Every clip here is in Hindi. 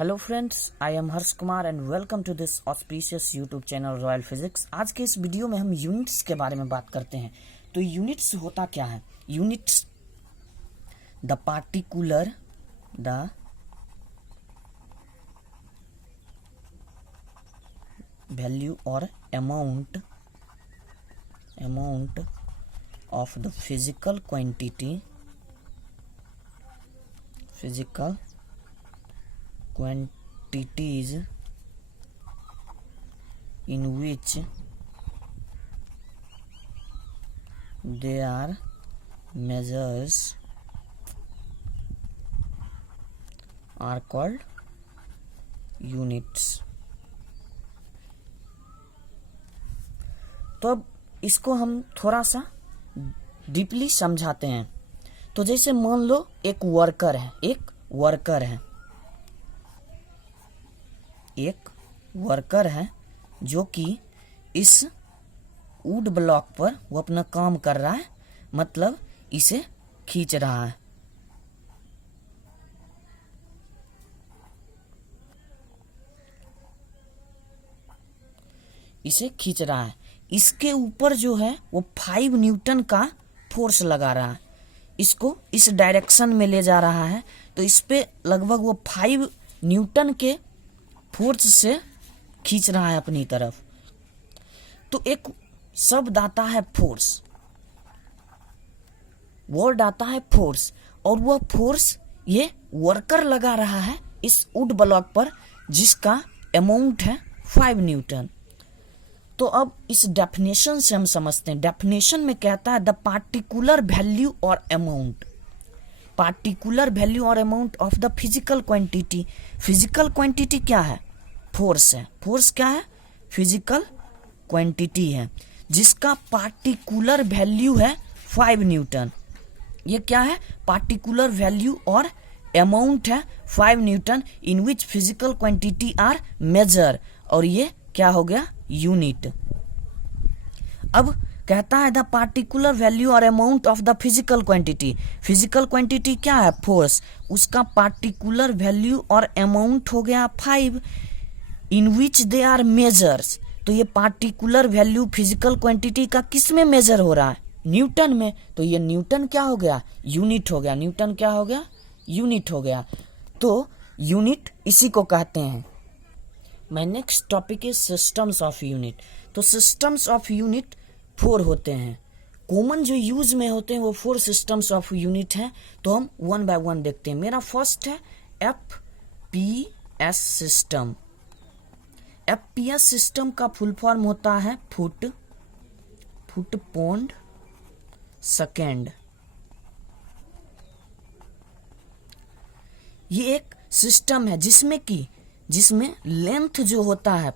Hello friends, I am Harsh Kumar and welcome to this auspicious YouTube channel Royal Physics. आज के इस वीडियो में हम यूनिट्स के बारे में बात करते हैं। तो यूनिट्स होता क्या है? यूनिट्स द पार्टिकुलर वैल्यू और amount of the physical quantities in which their measures are called units। तो अब इसको हम थोड़ा सा डीपली समझाते हैं। तो जैसे मान लो एक वर्कर है जो कि इस वुड ब्लॉक पर वो अपना काम कर रहा है, मतलब इसे खींच रहा है। इसके ऊपर जो है वो 5 न्यूटन का फोर्स लगा रहा है, इसको इस डायरेक्शन में ले जा रहा है। तो इस पे लगभग वो 5 न्यूटन के फोर्स से खींच रहा है अपनी तरफ। तो एक शब्द आता है फोर्स, वर्ड आता है फोर्स, और वह फोर्स ये वर्कर लगा रहा है इस वुड ब्लॉक पर, जिसका अमाउंट है 5 न्यूटन। तो अब इस डेफिनेशन से हम समझते हैं। डेफिनेशन में कहता है द पार्टिकुलर वैल्यू और amount of the physical quantity. Physical quantity क्या है? फोर्स है। फोर्स क्या है? फिजिकल क्वांटिटी है, जिसका पार्टिकुलर वैल्यू है 5 न्यूटन। ये क्या है? पार्टिकुलर वैल्यू और अमाउंट है 5 newton, in which physical quantity are measure. और ये क्या हो गया? यूनिट। अब कहता है द पार्टिकुलर वैल्यू और amount of the physical quantity. Physical quantity क्या है? फोर्स। उसका पार्टिकुलर वैल्यू और अमाउंट हो गया 5, इन विच दे आर मेजर्स। तो ये पार्टिकुलर वैल्यू फिजिकल क्वांटिटी का किस में मेजर हो रहा है? न्यूटन में। तो ये न्यूटन क्या हो गया? यूनिट हो गया। न्यूटन क्या हो गया? यूनिट हो गया। तो यूनिट इसी को कहते हैं। My next topic is systems of unit. तो सिस्टम्स ऑफ यूनिट 4 होते हैं। कॉमन जो यूज में होते हैं वो 4 सिस्टम्स ऑफ यूनिट हैं। तो हम 1 बाय 1 देखते हैं। मेरा फर्स्ट है FPS सिस्टम। FPS सिस्टम का फुल फॉर्म होता है फुट पौंड सेकेंड। ये एक सिस्टम है जिसमें लेंथ जो होता है,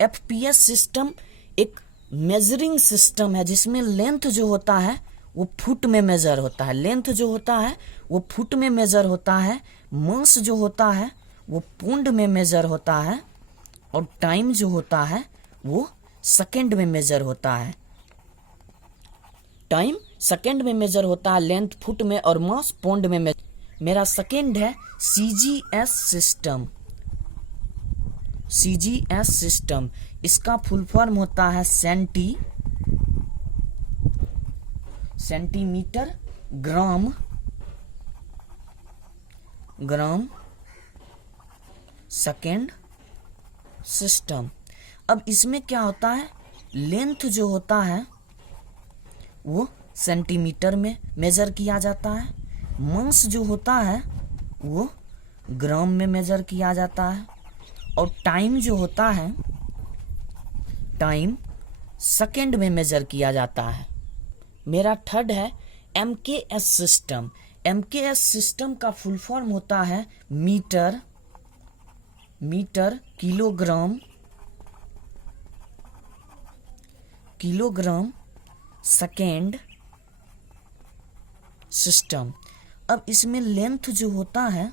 FPS सिस्टम एक मेजरिंग सिस्टम है जिसमें लेंथ जो होता है वो फुट में मेजर होता है। लेंथ जो होता है वो फुट में मेजर होता है। मास जो होता है वो पौंड में मेजर होता है, और टाइम जो होता है वो सेकंड में मेजर होता है। टाइम सेकंड में मेजर होता है, लेंथ फुट में, और मास पौंड में मेजर। मेरा सेकंड है CGS सिस्टम। इसका फुल फॉर्म होता है सेंटीमीटर ग्राम सेकेंड सिस्टम। अब इसमें क्या होता है? लेंथ जो होता है वो सेंटीमीटर में मेजर किया जाता है। मास जो होता है वो ग्राम में मेजर किया जाता है, और टाइम जो होता है, टाइम सेकंड में मेजर किया जाता है। मेरा थर्ड है MKS सिस्टम। MKS सिस्टम का फुल फॉर्म होता है मीटर किलोग्राम सेकेंड सिस्टम। अब इसमें लेंथ जो होता है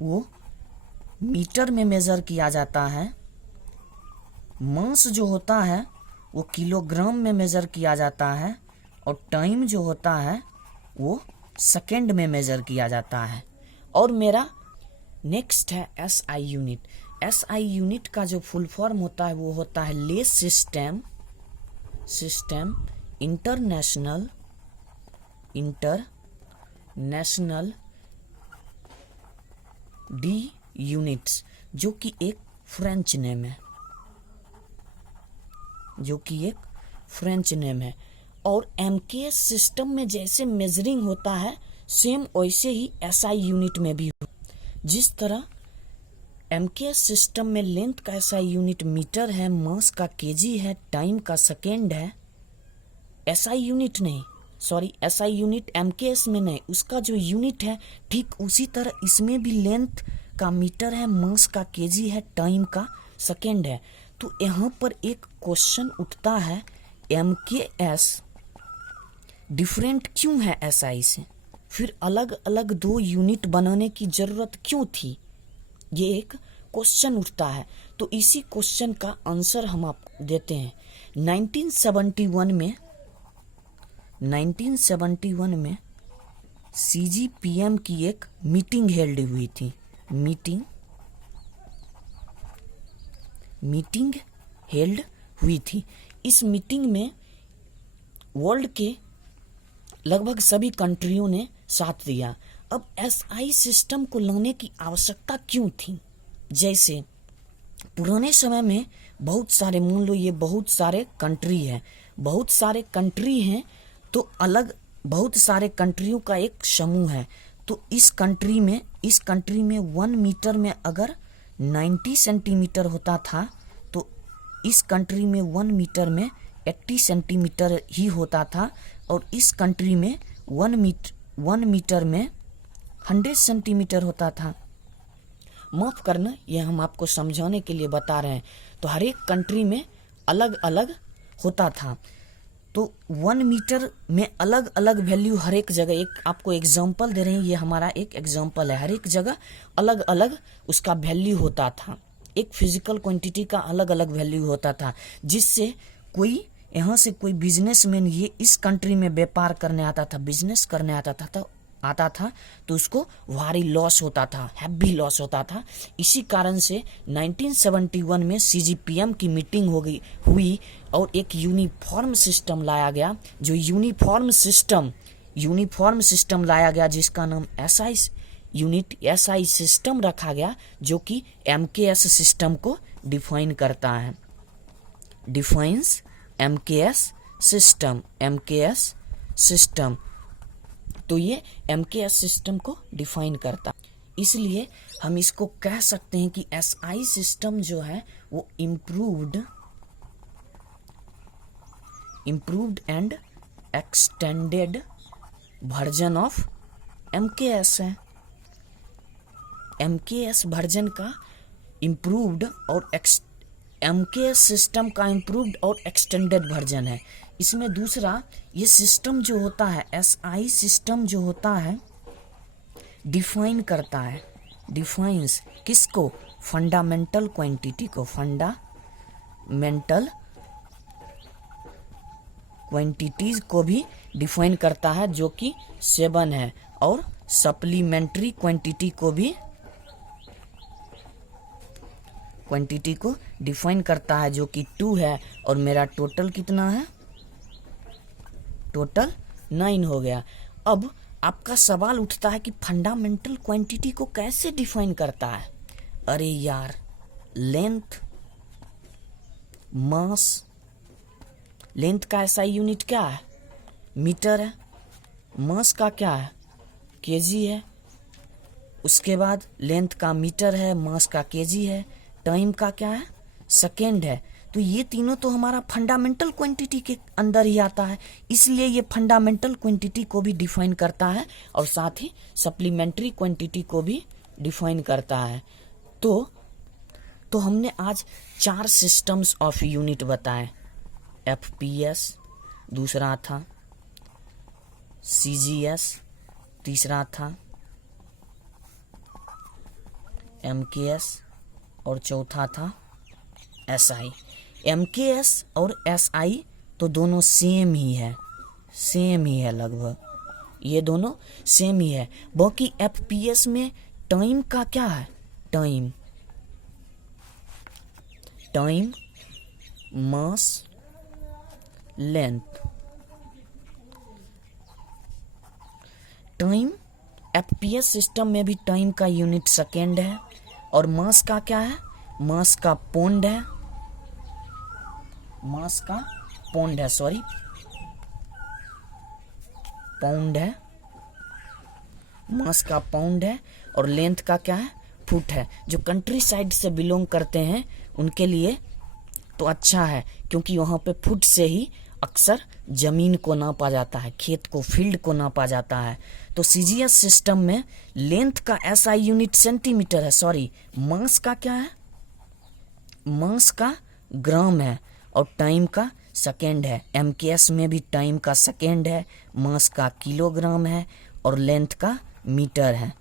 वो मीटर में मेजर किया जाता है। मास जो होता है वो किलोग्राम में मेजर किया जाता है, और टाइम जो होता है वो सेकंड में मेजर किया जाता है। और मेरा नेक्स्ट है SI यूनिट। SI यूनिट का जो फुल फॉर्म होता है वो होता है less system international D units, जो कि एक फ्रेंच नेम है, और MKS सिस्टम में जैसे मेजरिंग होता है सेम वैसे ही SI यूनिट में भी हो। जिस तरह MKS सिस्टम में लेंथ का SI यूनिट मीटर है, मास का केजी है, टाइम का सेकेंड है, SI यूनिट MKS में नहीं, उसका जो यूनिट है ठीक उसी तरह इसमें भी लेंथ का मीटर है, मास का केजी है, टाइम का सेकेंड है। तो यहाँ पर एक क्वेश्चन उठता है, MKS डिफरेंट क्यों है SI से, फिर अलग अलग दो यूनिट बनाने की जरूरत क्यों थी, ये एक क्वेश्चन उठता है। तो इसी क्वेश्चन का आंसर हम आप देते हैं। 1971 में CGPM की एक मीटिंग हेल्ड हुई थी। मीटिंग हेल्ड हुई थी। इस मीटिंग में वर्ल्ड के लगभग सभी कंट्रियों ने साथ दिया। अब SI सिस्टम को लाने की आवश्यकता क्यों थी? जैसे पुराने समय में बहुत सारे, मान लो ये बहुत सारे कंट्री हैं, तो अलग बहुत सारे कंट्रियों का एक समूह है। तो इस कंट्री में 1 मीटर में अगर 90 सेंटीमीटर होता था, तो इस कंट्री में 1 मीटर में 80 सेंटीमीटर ही होता था, और इस कंट्री में 1 मीटर में 100 सेंटीमीटर होता था। माफ करना, ये हम आपको समझाने के लिए बता रहे हैं। तो हर एक कंट्री में अलग अलग होता था। तो 1 मीटर में अलग अलग वैल्यू हर एक जगह, एक आपको एग्जांपल दे रहे हैं, ये हमारा एक एग्जांपल है। हर एक जगह अलग अलग उसका वैल्यू होता था, एक फिजिकल क्वांटिटी का अलग अलग वैल्यू होता था, जिससे कोई यहाँ से कोई बिजनेसमैन ये इस कंट्री में व्यापार करने आता था, बिजनेस करने आता था, तो उसको भारी लॉस होता था, हैवी लॉस होता था। इसी कारण से 1971 में CGPM की मीटिंग हुई और एक यूनिफॉर्म सिस्टम लाया गया, जो यूनिफॉर्म सिस्टम लाया गया, जिसका नाम SI सिस्टम रखा गया, जो कि MKS सिस्टम को डिफाइन करता है। Defines MKS system. तो ये MKS सिस्टम को डिफाइन करता, इसलिए हम इसको कह सकते हैं कि SI सिस्टम जो है वो improved and extended version of MKS है। MKS वर्जन का इम्प्रूव्ड और MKS सिस्टम का इम्प्रूव्ड और एक्सटेंडेड वर्जन है। इसमें दूसरा, ये सिस्टम जो होता है, SI सिस्टम जो होता है, डिफाइन करता है, डिफाइंस किसको? फंडामेंटल क्वांटिटी को, फंडामेंटल क्वांटिटीज को भी डिफाइन करता है, जो कि 7 है, और सप्लीमेंट्री क्वांटिटी को डिफाइन करता है, जो कि 2 है, और मेरा टोटल कितना है? टोटल 9 हो गया। अब आपका सवाल उठता है कि फंडामेंटल क्वांटिटी को कैसे डिफाइन करता है? अरे यार, लेंथ, मास, लेंथ का SI यूनिट क्या है? मीटर है। मास का क्या है? केजी है। उसके बाद लेंथ का मीटर है, मास का केजी है, टाइम का क्या है? सेकेंड है। तो ये तीनों तो हमारा फंडामेंटल क्वांटिटी के अंदर ही आता है, इसलिए ये फंडामेंटल क्वांटिटी को भी डिफाइन करता है, और साथ ही सप्लीमेंट्री क्वांटिटी को भी डिफाइन करता है। तो हमने आज 4 सिस्टम्स ऑफ यूनिट बताए। FPS दूसरा था, CGS तीसरा था, MKS और चौथा था SI। MKS और SI तो दोनों सेम ही है लगभग, ये दोनों सेम ही है। बाकी FPS में टाइम का क्या है? टाइम, टाइम, मास, लेंथ। टाइम, एफपीएस सिस्टम में भी टाइम का यूनिट सेकेंड है, और मास का क्या है, मास का पौंड है, मास का पौंड है, सॉरी पाउंड है, मास का पाउंड है, और लेंथ का क्या है, फुट है। जो कंट्री साइड से बिलोंग करते हैं उनके लिए तो अच्छा है, क्योंकि वहाँ पे फुट से ही अक्सर जमीन को नापा जाता है, खेत को, फील्ड को नापा जाता है। तो सीजीएस सिस्टम में लेंथ का एसआई यूनिट सेंटीमीटर है, सॉरी मास का क्या है, मास का ग्राम है, और टाइम का सेकेंड है। एमकेएस में भी टाइम का सेकेंड है, मास का किलोग्राम है, और लेंथ का मीटर है,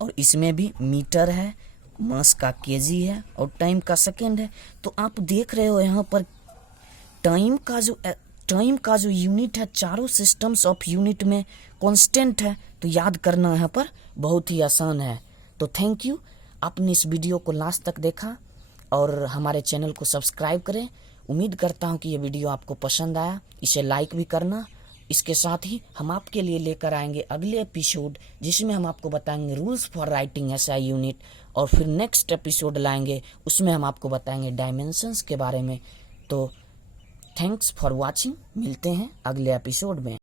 और इसमें भी मीटर है, मास का केजी है, और टाइम का सेकेंड है। तो आप देख रहे हो यहाँ पर टाइम का जो यूनिट है चारों सिस्टम्स ऑफ यूनिट में कांस्टेंट है, तो याद करना यहाँ पर बहुत ही आसान है। तो थैंक यू, आपने इस वीडियो को लास्ट तक देखा और हमारे चैनल को सब्सक्राइब करें। उम्मीद करता हूँ कि ये वीडियो आपको पसंद आया, इसे लाइक भी करना। इसके साथ ही हम आपके लिए लेकर आएंगे अगले एपिसोड, जिसमें हम आपको बताएंगे rules for writing SI unit, और फिर नेक्स्ट एपिसोड लाएंगे, उसमें हम आपको बताएंगे डायमेंशंस के बारे में। तो थैंक्स फॉर वॉचिंग, मिलते हैं अगले एपिसोड में।